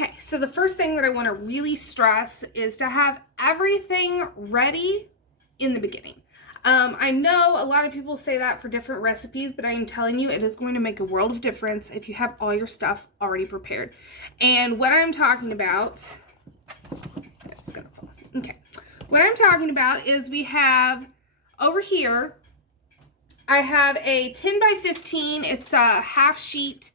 Okay, so the first thing that I want to really stress is to have everything ready in the beginning. I know a lot of people say that for different recipes, but I am telling you, it is going to make a world of difference if you have all your stuff already prepared. And what I'm talking about, it's gonna fall. Okay, what I'm talking about is we have over here, I have a 10 by 15. It's a half sheet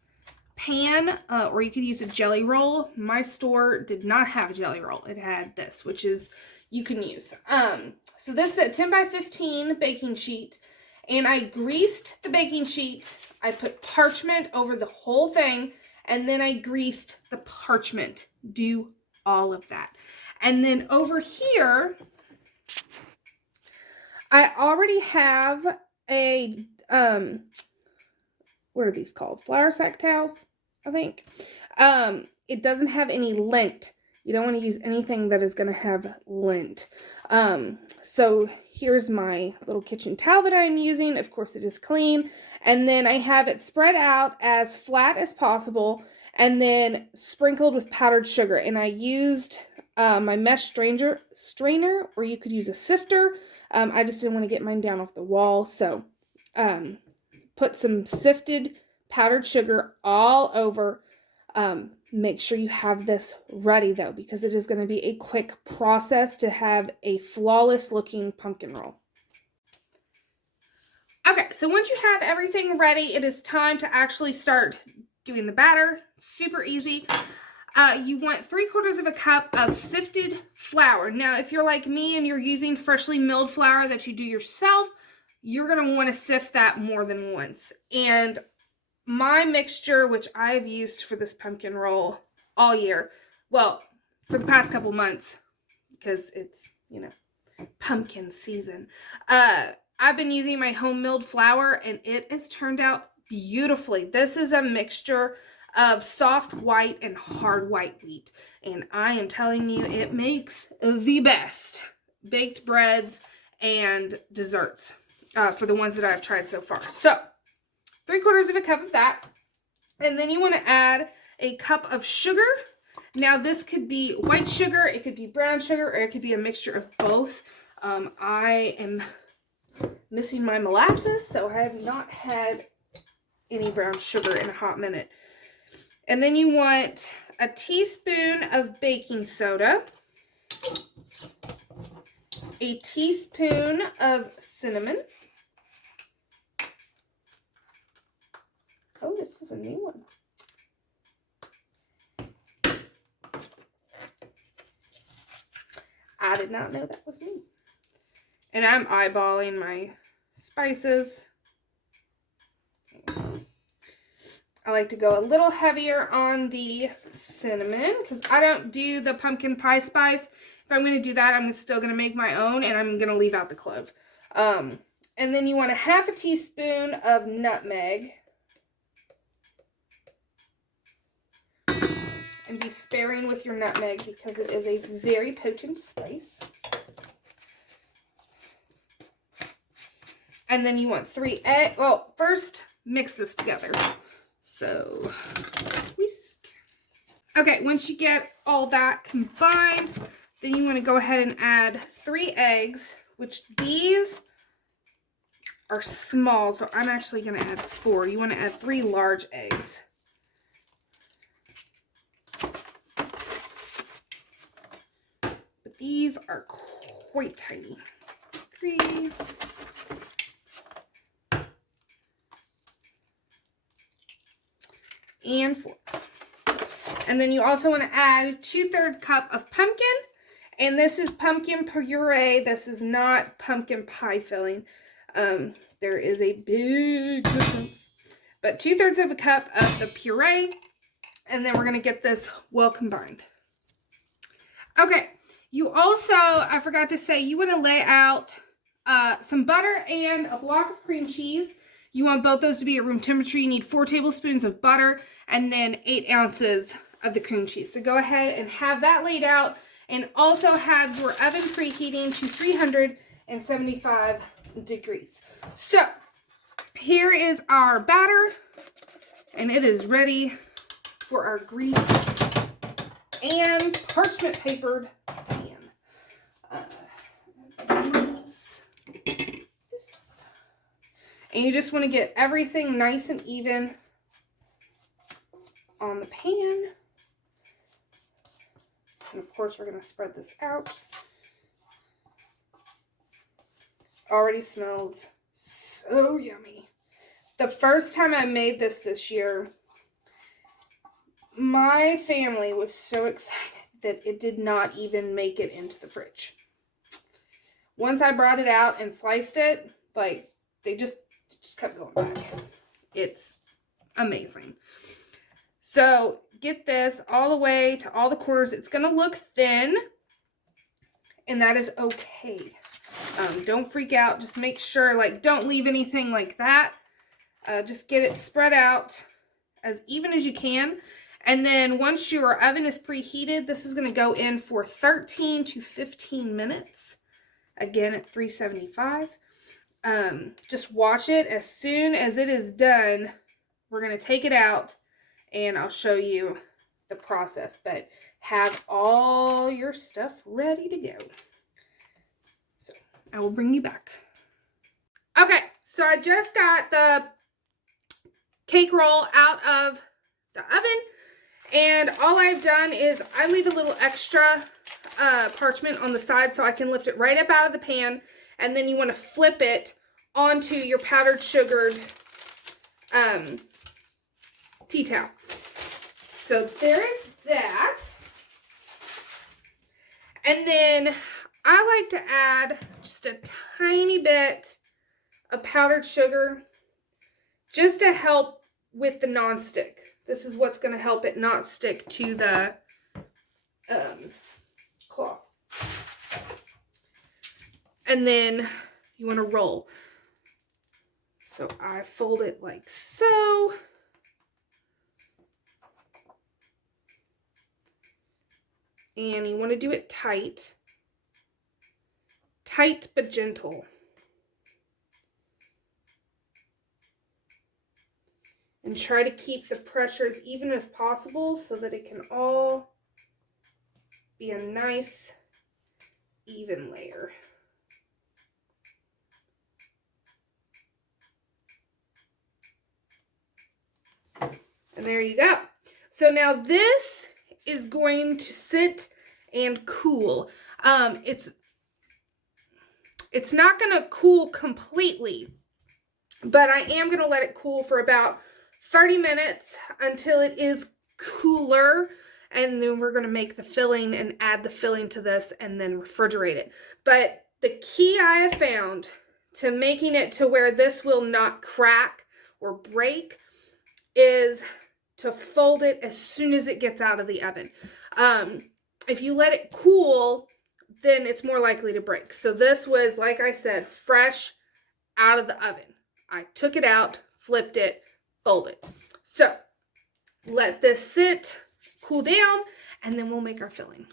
pan, or you could use a jelly roll. My store did not have a jelly roll. It had this, which is you can use. So this is a 10 by 15 baking sheet, and I greased the baking sheet. I put parchment over the whole thing, and then I greased the parchment. Do all of that. And then over here, I already have a, what are these called? Flour sack towels, I think. It doesn't have any lint. You don't want to use anything that is going to have lint. So here's my little kitchen towel that I'm using. Of course, it is clean. And then I have it spread out as flat as possible and then sprinkled with powdered sugar. And I used my mesh strainer, or you could use a sifter. I just didn't want to get mine down off the wall. So put some sifted powdered sugar all over. Make sure you have this ready though, because it is going to be a quick process to have a flawless looking pumpkin roll. Okay, so once you have everything ready, it is time to actually start doing the batter. Super easy. You want 3/4 of a cup of sifted flour. Now, if you're like me and you're using freshly milled flour that you do yourself, you're going to want to sift that more than once. And my mixture, which I've used for this pumpkin roll all year, well, for the past couple months, because it's, you know, pumpkin season, I've been using my home milled flour, and it has turned out beautifully. This is a mixture of soft white and hard white wheat, and I am telling you, it makes the best baked breads and desserts for the ones that I've tried so far. So 3/4 of a cup of that. And then you want to add a cup of sugar. Now this could be white sugar, it could be brown sugar, or it could be a mixture of both. I am missing my molasses, so I have not had any brown sugar in a hot minute. And then you want a teaspoon of baking soda, a teaspoon of cinnamon. Oh, this is a new one. I did not know that was new. And I'm eyeballing my spices. I like to go a little heavier on the cinnamon because I don't do the pumpkin pie spice. If I'm going to do that, I'm still going to make my own, and I'm going to leave out the clove. And then you want a 1/2 teaspoon of nutmeg. And be sparing with your nutmeg because it is a very potent spice. And then you want 3 eggs. Well, first mix this together. So, whisk. Okay, once you get all that combined, then you want to go ahead and add 3 eggs, which these are small, so I'm actually going to add 4. You want to add 3 large eggs. But these are quite tiny. 3. And 4. And then you also want to add 2/3 cup of pumpkin. And this is pumpkin puree. This is not pumpkin pie filling. There is a big difference. But 2/3 of a cup of the puree. And then we're going to get this well combined. Okay. You also, I forgot to say, you want to lay out some butter and a block of cream cheese. You want both those to be at room temperature. You need 4 tablespoons of butter and then 8 ounces of the cream cheese. So go ahead and have that laid out, and also have your oven preheating to 375 degrees. So here is our batter, and it is ready for our grease and parchment papered pan. And you just want to get everything nice and even on the pan. And of course, we're going to spread this out. Already smells so yummy. The first time I made this year, my family was so excited that it did not even make it into the fridge. Once I brought it out and sliced it, like, they just kept going back. It's amazing. So get this all the way to all the corners. It's going to look thin, and that is okay. Don't freak out. Just make sure, like, don't leave anything like that. Just get it spread out as even as you can. And then once your oven is preheated, this is going to go in for 13 to 15 minutes. Again, at 375. Just watch it. As soon as it is done, we're going to take it out and I'll show you the process. But have all your stuff ready to go. So I will bring you back. Okay, so I just got the cake roll out of the oven, and all I've done is I leave a little extra parchment on the side so I can lift it right up out of the pan, and then you want to flip it onto your powdered sugared tea towel. So there is that. And then I like to add just a tiny bit of powdered sugar just to help with the nonstick. This is what's going to help it not stick to the cloth. And then you want to roll. So I fold it like so. And you want to do it tight. Tight but gentle. And try to keep the pressure as even as possible so that it can all be a nice, even layer. And there you go. So now this is going to sit and cool. It's not going to cool completely, but I am going to let it cool for about 30 minutes until it is cooler, and then we're going to make the filling and add the filling to this and then refrigerate it. But the key I have found to making it to where this will not crack or break is to fold it as soon as it gets out of the oven. If you let it cool, then it's more likely to break. So this was, like I said, fresh out of the oven. I took it out, flipped it, fold it. So let this sit, cool down, and then we'll make our filling.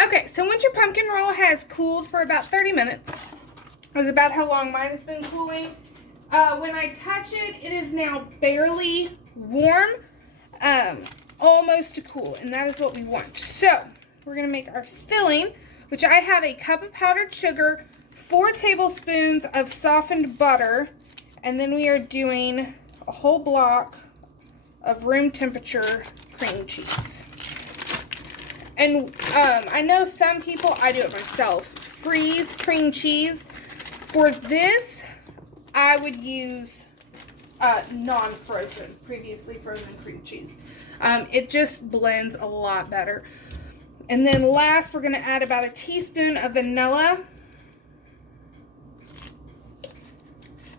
Okay, so once your pumpkin roll has cooled for about 30 minutes, that's about how long mine has been cooling. When I touch it, it is now barely warm, almost to cool, and that is what we want. So we're going to make our filling, which I have a cup of powdered sugar, 4 tablespoons of softened butter, and then we are doing a whole block of room temperature cream cheese. And I know some people, I do it myself, freeze cream cheese. For this, I would use non-frozen, previously frozen cream cheese. It just blends a lot better. And then last, we're going to add about a teaspoon of vanilla.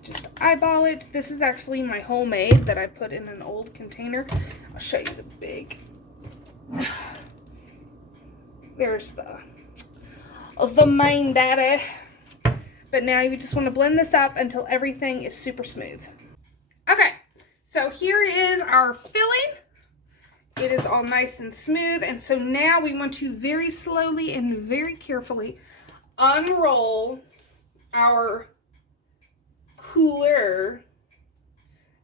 Just eyeball it. This is actually my homemade that I put in an old container. I'll show you the big. There's the main data. But now you just want to blend this up until everything is super smooth. Okay, so here is our filling. It is all nice and smooth. And so now we want to very slowly and very carefully unroll our cooler.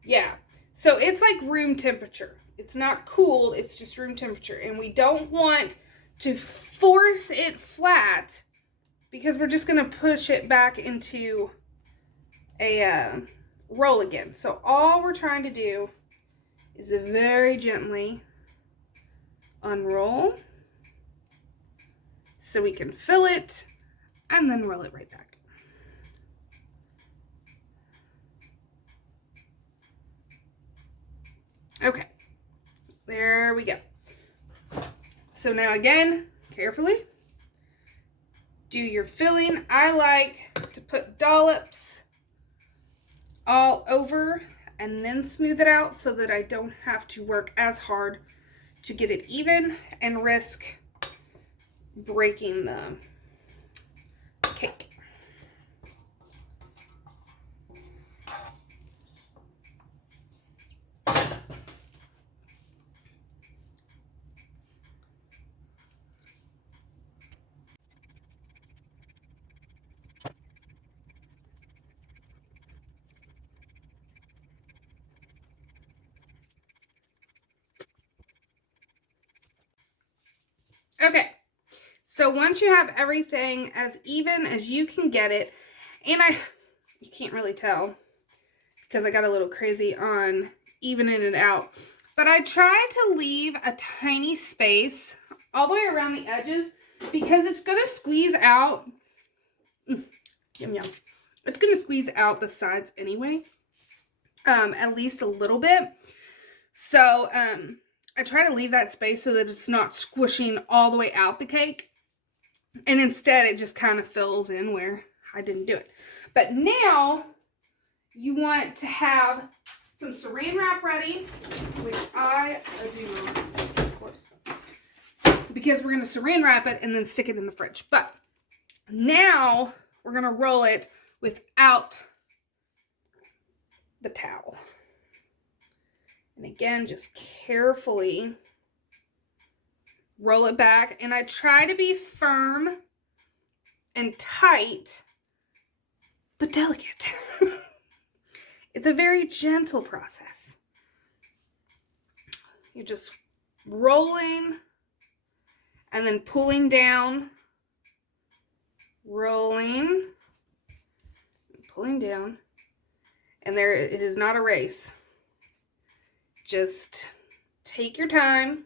Yeah, so it's like room temperature It's not cooled, it's just room temperature. And we don't want to force it flat because we're just going to push it back into a roll again. So all we're trying to do is very gently unroll so we can fill it and then roll it right back. Okay, there we go. So now again, carefully do your filling. I like to put dollops all over and then smooth it out so that I don't have to work as hard to get it even and risk breaking the cake. Okay, so once you have everything as even as you can get it, and you can't really tell because I got a little crazy on evening it out, but I try to leave a tiny space all the way around the edges because it's going to squeeze out, yum yum, it's going to squeeze out the sides anyway, at least a little bit. So, I try to leave that space so that it's not squishing all the way out the cake. And instead, it just kind of fills in where I didn't do it. But now, you want to have some saran wrap ready, which I do, of course, because we're going to saran wrap it and then stick it in the fridge. But now, we're going to roll it without the towel. And again, just carefully roll it back. And I try to be firm and tight, but delicate. It's a very gentle process. You're just rolling and then pulling down, rolling, pulling down. And there, it is not a race. Just take your time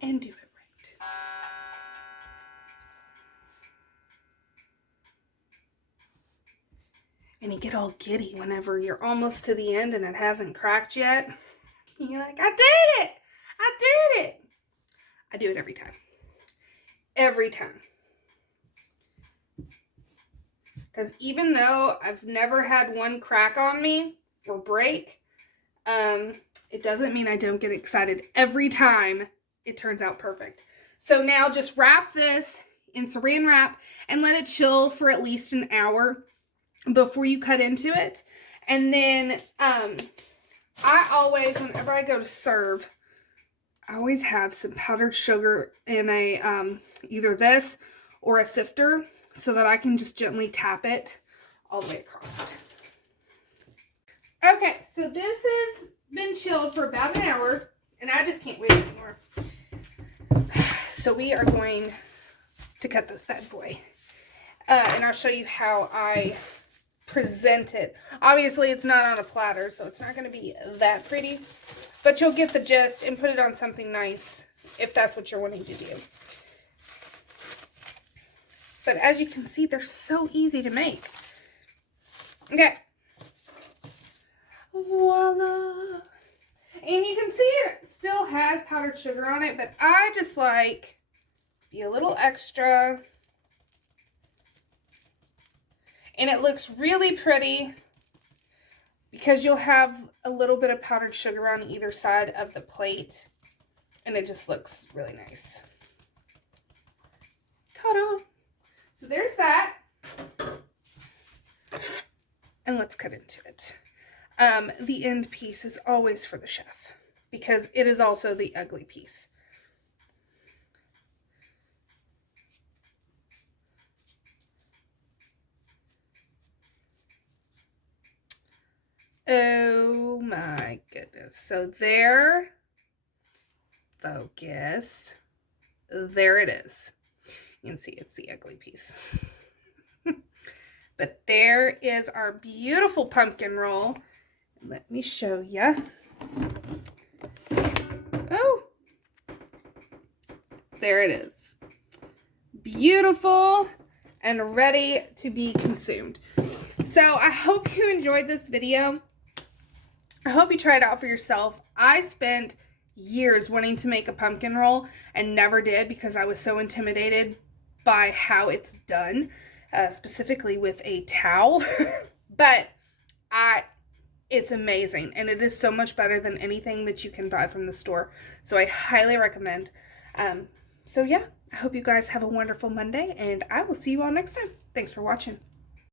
and do it right. And you get all giddy whenever you're almost to the end and it hasn't cracked yet. And you're like, I did it! I did it! I do it every time. Every time. Because even though I've never had one crack on me or break, it doesn't mean I don't get excited every time it turns out perfect. So now just wrap this in saran wrap and let it chill for at least an hour before you cut into it. And then I always, whenever I go to serve, I always have some powdered sugar in a either this or a sifter so that I can just gently tap it all the way across. Okay, so this has been chilled for about an hour, and I just can't wait anymore. So we are going to cut this bad boy. And I'll show you how I present it. Obviously, it's not on a platter, so it's not going to be that pretty. But you'll get the gist and put it on something nice if that's what you're wanting to do. But as you can see, they're so easy to make. Okay. Voila. And you can see it still has powdered sugar on it, but I just like to be a little extra. And it looks really pretty because you'll have a little bit of powdered sugar on either side of the plate. And it just looks really nice. Ta-da! So there's that. And let's cut into it. The end piece is always for the chef because it is also the ugly piece. Oh my goodness. So there, focus, there it is. You can see it's the ugly piece. But there is our beautiful pumpkin roll. Let me show you. Oh, there it is. Beautiful and ready to be consumed. So I hope you enjoyed this video. I hope you try it out for yourself. I spent years wanting to make a pumpkin roll and never did because I was so intimidated by how it's done, specifically with a towel. But it's amazing, and it is so much better than anything that you can buy from the store. So I highly recommend. So yeah, I hope you guys have a wonderful Monday, and I will see you all next time. Thanks for watching.